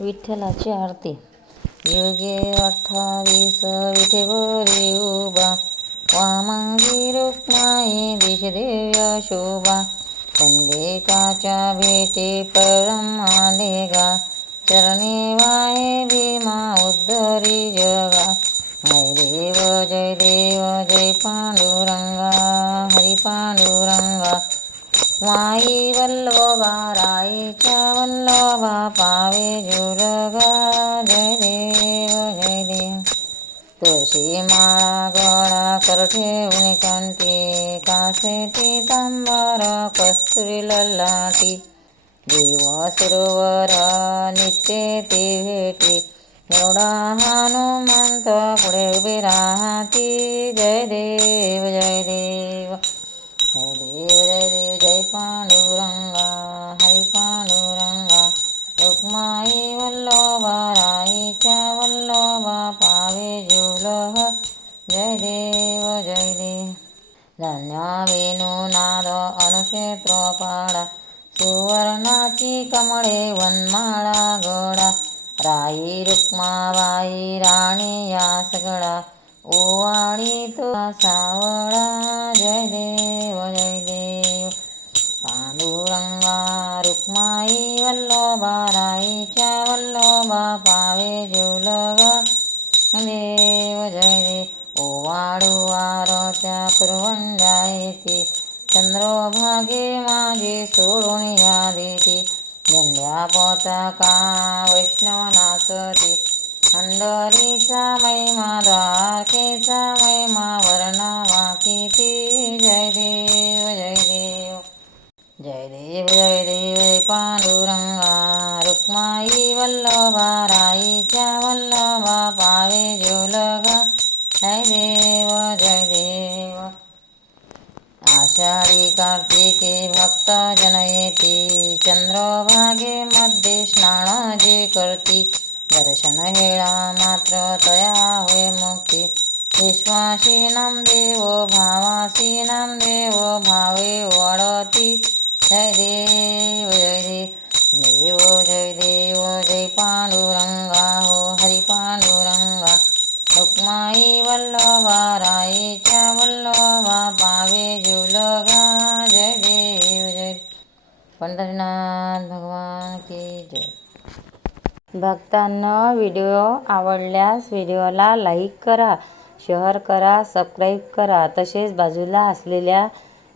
विठ्ठलाची आरती. योगे अठ्ठावीस विठेवरी उभा. वामांगी रुक्माई दिशदेव्य शोभा. कंदेकाच्या भेटे परम आले गा. चरणी वाहे भीमा उद्धरी जगा. जय देव जय देव जय पांडुरंगा. हरी पांडुरंगा. माई वल्लोबा राईच्या वल्लोबा पावे जुलगा जय देव जय देव. तुळशी माळा गळा कर ठेवणे कांती कासेटी तांबर कस्तुरी लल्लाटी देव सरोवर नित्य ती भेटी. एवढा हनुमंत पुढे उभी राहती. जय देव जय देव. पांडुरंगा हरी पांडुरंगा रुक्माई वल्लभा राईच्या वल्लभा पावे जुलह जय देव जय देव धन्या वेणू नाद सुवर्णाची कमळे वनमाळा गडा राई रुक्माबाई राणी या सगळा ओवाळी तो सावळा जय देव जय देव. रुक्माई वल्लोबा राईच्या वल्लोबा पावे जुलग देव जय देव ओवाळू आरत्या कुरवंड्या येते चंद्रभागे माझे सोडून या देते. झेंड्या पताका वैष्णव नाचते. अंडरीचा महिमा द्वारकेचा महिमा वर्णवा किती जय देव पांडुरंगा रुक्माई वल्लभा राईच्या वल्लभा पावे जोलग जय देव जय देव आषाढी कार्तिके भक्त जनयती चंद्रभागे मध्ये स्नान जे करती दर्शन हेळा मात्र तया होय मुक्ती विश्वासी नामदेव भावासी नामदेव भावे वळती जय देव जय देव देव जय देव जय पांडुरंगा हो हरी पांडुरंगा रुक्माई वल्लभा राईच्या वल्लभा पावे जुलगा जय देव जय। पंढरीनाथ भगवान की जय। भक्तांना व्हिडिओ आवडल्यास व्हिडिओला लाईक करा शेअर करा सबस्क्राईब करा. तसेच बाजूला असलेल्या